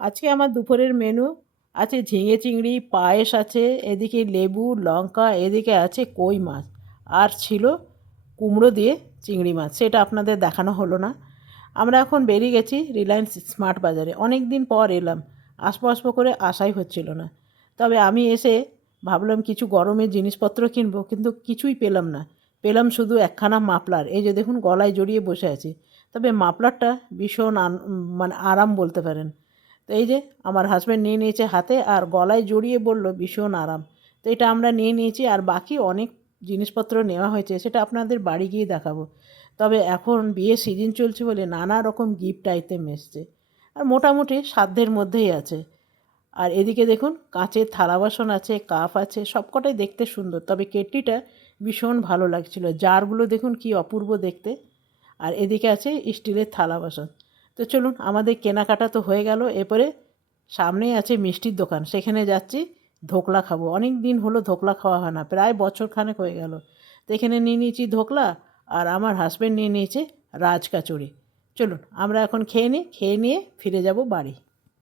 আজকে আমার দুপুরের মেনু আছে ঝিঙে চিংড়ি, পায়েস আছে, এদিকে লেবু, লঙ্কা, এদিকে আছে কই মাছ, আর ছিল কুমড়ো দিয়ে চিংড়ি মাছ। সেটা আপনাদের দেখানো হলো না। আমরা এখন বেরিয়ে গেছি রিলায়েন্স স্মার্ট বাজারে। অনেক দিন পর এলাম, আসবো আসবো করে আশাই হচ্ছিল না। তবে আমি এসে ভাবলাম কিছু গরমের জিনিসপত্র কিনবো, কিন্তু কিছুই পেলাম না। পেলাম শুধু একখানা মাফলার, এই যে দেখুন গলায় জড়িয়ে বসে আছি। তবে মাফলারটা ভীষণ মানে আরাম বলতে পারেন। তো এই যে আমার হাজব্যান্ড নিয়ে নিয়েছে হাতে, আর গলায় জড়িয়ে বলল ভীষণ আরাম। তো এটা আমরা নিয়ে নিয়েছি, আর বাকি অনেক জিনিসপত্র নেওয়া হয়েছে, সেটা আপনাদের বাড়ি গিয়ে দেখাবো। তবে এখন বিয়ের সিজন চলছে বলে নানা রকম গিফট আইটেম এসছে, আর মোটামুটি সাধ্যের মধ্যেই আছে। আর এদিকে দেখুন কাঁচের থালা বাসন আছে, কাপ আছে, সবকটাই দেখতে সুন্দর। তবে কেটলিটা ভীষণ ভালো লাগছিল, জারগুলো দেখুন কি অপূর্ব দেখতে। আর এদিকে আছে স্টিলের থালা বাসন। তো চলুন, আমাদের কেনাকাটা তো হয়ে গেল। এরপরে সামনেই আছে মিষ্টির দোকান, সেখানে যাচ্ছি ধোকলা খাবো। অনেক দিন হলো ধোকলা খাওয়া হয় না, প্রায় বছরখানেক হয়ে গেল। তো এখানে নিয়ে নিয়েছি ধোকলা, আর আমার হাজব্যান্ড নিয়ে নিয়েছে রাজ কচুরি। চলুন আমরা এখন খেয়ে নিই, খেয়ে নিয়ে ফিরে যাব বাড়ি।